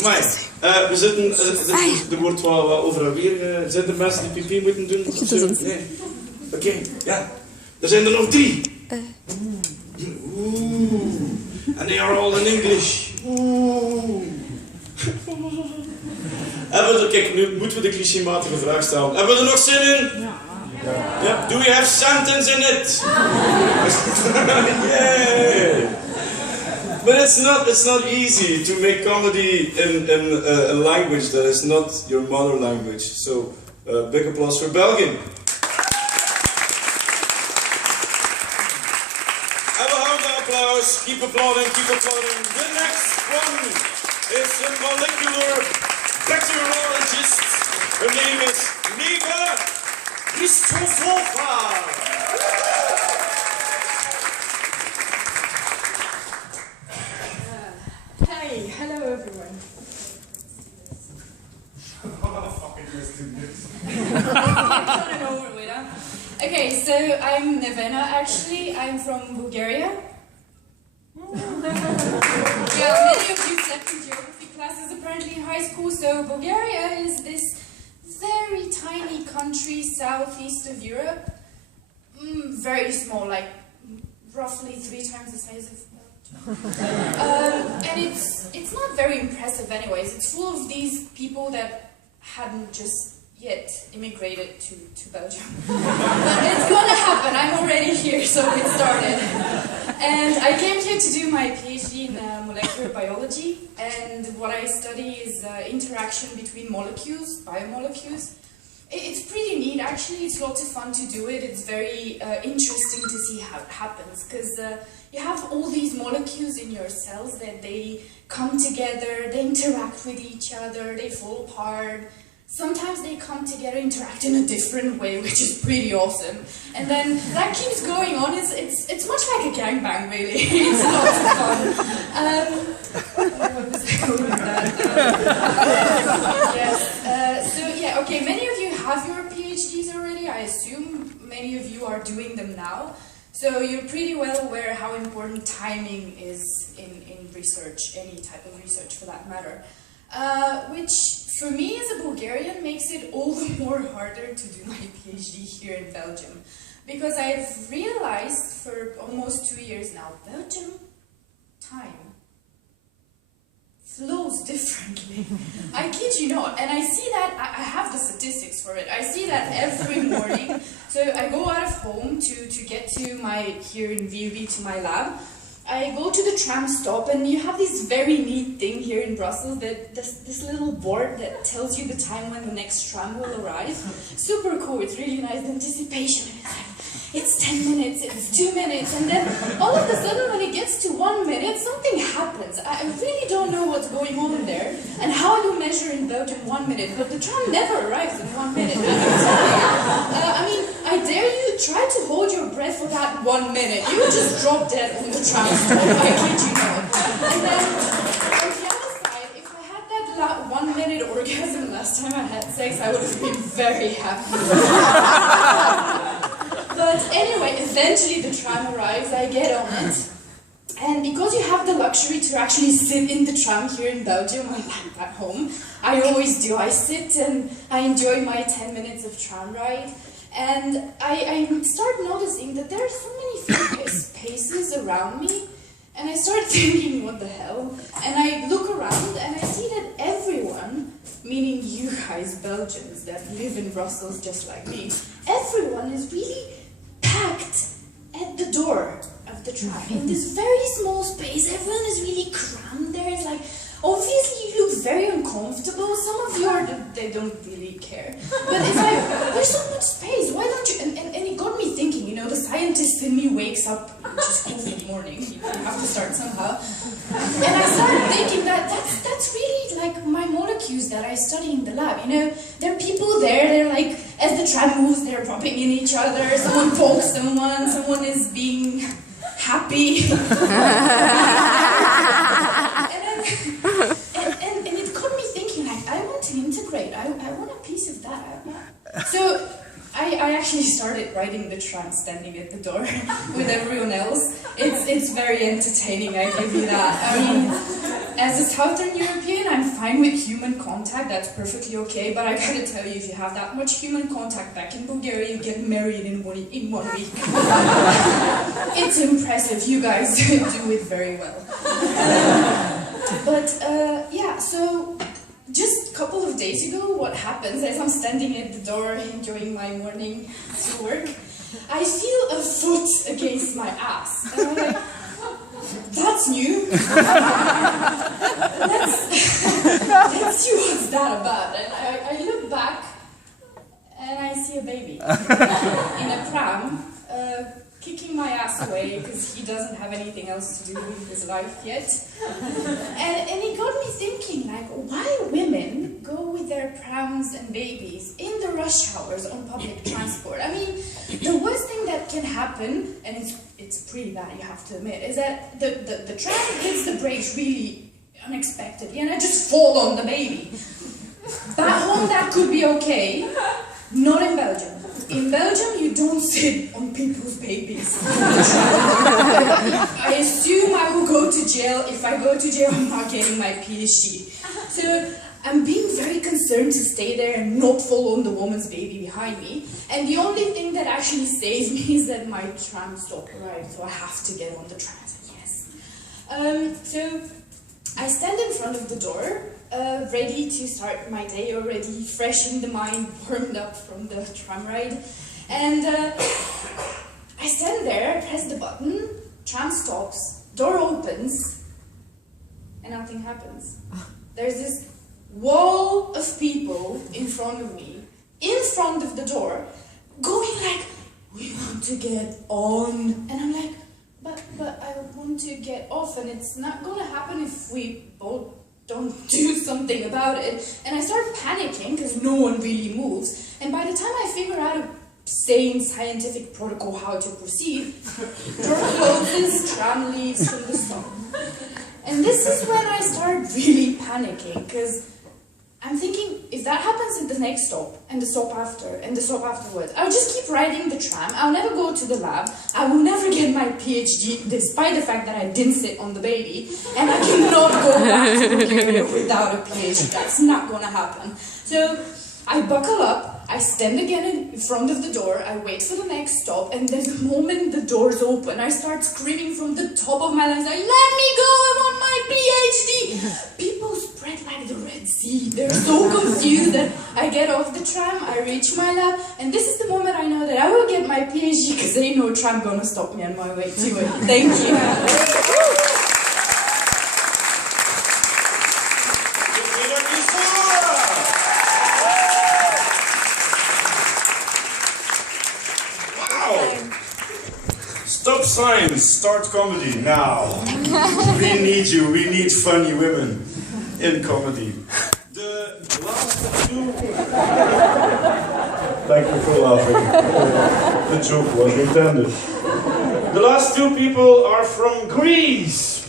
Maar, we zitten, er wordt wat over en weer. Zijn er mensen die pipi moeten doen? Nee. Oké, ja. Er zijn er nog 3. Oeh. And they are all in English. Oeh. Kijk, nu moeten we de clichématige vraag stellen. Hebben we er nog zin in? Ja. Do we have sentence in it? Yay! But it's not easy to make comedy in a language that is not your mother language. So, big applause for Belgium. And we have the applause. Keep applauding, keep applauding. The next one is a molecular bacteriologist. Her name is Neva Christofova. Hi, hello everyone. Okay, so I'm Nevena actually. I'm from Bulgaria. Yeah, many of you slept in geography classes apparently in high school. So Bulgaria is this very tiny country southeast of Europe. Very small, like roughly 3 times the size of and it's not very impressive anyways. It's full of these people that hadn't just yet immigrated to Belgium. But it's gonna happen, I'm already here, so it started. And I came here to do my PhD in molecular biology, and what I study is interaction between molecules, biomolecules. It's pretty neat actually, it's lots of fun to do it. It's very interesting to see how it happens, because you have all these molecules in your cells that they come together, they interact with each other, they fall apart. Sometimes they come together, interact in a different way, which is pretty awesome. And then that keeps going on. It's much like a gangbang, really. It's lots of fun. What was I going with that? Yes. So yeah, okay. Many of you have your PhDs already. I assume many of you are doing them now. So you're pretty well aware how important timing is in research, any type of research for that matter. Which, for me as a Bulgarian, makes it all the more harder to do my PhD here in Belgium. Because I've realized for almost 2 years now, Belgium time flows differently. I kid you not. And I see that, I have the statistics for it. I see that every morning. So I go out of home to get to here in VUB, to my lab. I go to the tram stop, and you have this very neat thing here in Brussels, that this little board that tells you the time when the next tram will arrive. Super cool, it's really nice, the anticipation. It's 10 minutes, it's 2 minutes, and then all of a sudden when it gets to 1 minute, something happens. I really don't know what's going on there, and how you measure in Belgium 1 minute, but the tram never arrives in 1 minute, I can tell you. I mean, I dare you, try to hold your breath for that 1 minute. You will just drop dead on the tram stop, I kid you not. And then, on the other side, if I had that 1 minute orgasm last time I had sex, I would have been very happy. But anyway, eventually the tram arrives, I get on it. And because you have the luxury to actually sit in the tram here in Belgium, when I'm at home, I always do. I sit and I enjoy my 10 minutes of tram ride. And I start noticing that there are so many spaces around me. And I start thinking, what the hell? And I look around and I see that everyone, meaning you guys, Belgians, that live in Brussels just like me, everyone is really packed at the door of the tram. In this very small space, everyone is really crammed there. It's like, obviously you look very uncomfortable. Some of you they don't really care. But it's like, there's so much space, why don't you? And it got me thinking, you know, the scientist in me wakes up, which is cool in the morning, you have to start somehow. And I started thinking that's really like my molecules that I study in the lab, you know. There are people there, they're like, as the tram moves, they're bumping in each other, someone pokes someone is being happy. And it got me thinking, like, I want to integrate, I want a piece of that. So I actually started riding the tram, standing at the door with everyone else. It's very entertaining, I give you that. I mean, as a Southern European, I'm fine with human contact, that's perfectly okay, but I gotta tell you, if you have that much human contact back in Bulgaria, you get married in 1 week. It's impressive, you guys do it very well. But yeah, so just a couple of days ago, what happens as I'm standing at the door enjoying my morning to work, I feel a foot against my ass. And I'm like, that's new. Let's see what's that about. And I look back and I see a baby in a pram, kicking my ass away because he doesn't have anything else to do with his life yet. And it got me thinking, like, why women go with their prams and babies in the rush hours on public transport? I mean, the worst thing that can happen, and it's pretty bad, you have to admit, is that the tram hits the brakes really unexpectedly and I just fall on the baby. Back home that could be okay, not in Belgium. In Belgium, you don't sit on people's babies. I assume I will go to jail. If I go to jail, I'm not getting my PhD. So I'm being very concerned to stay there and not fall on the woman's baby behind me. And the only thing that actually saved me is that my tram stop arrived, so I have to get on the tram. Yes. So I stand in front of the door, ready to start my day already, fresh in the mind, warmed up from the tram ride. And I stand there, press the button, tram stops, door opens, and nothing happens. There's this wall of people in front of me, in front of the door, going like, we want to get on. And I'm like, but I want to get off, and it's not gonna happen if we both don't do something about it. And I start panicking because no one really moves. And by the time I figure out a sane scientific protocol how to proceed, door closes, tram leaves from the stop. And this is when I start really panicking, because I'm thinking, if that happens at the next stop, and the stop after, and the stop afterwards, I'll just keep riding the tram, I'll never go to the lab, I will never get my PhD, despite the fact that I didn't sit on the baby, and I cannot go back to Bulgaria without a PhD. That's not gonna happen. So I buckle up, I stand again in front of the door, I wait for the next stop, and then the moment the doors open, I start screaming from the top of my lungs, like, let me go, I want my PhD! People spread like the Red Sea. They're so confused that I get off the tram, I reach my lab, and this is the moment I know that I will get my PhD, because ain't no tram gonna stop me on my way to it. Thank you. Stop science, start comedy now. We need you, we need funny women in comedy. The last two... Thank you for laughing. The joke was intended. The last two people are from Greece.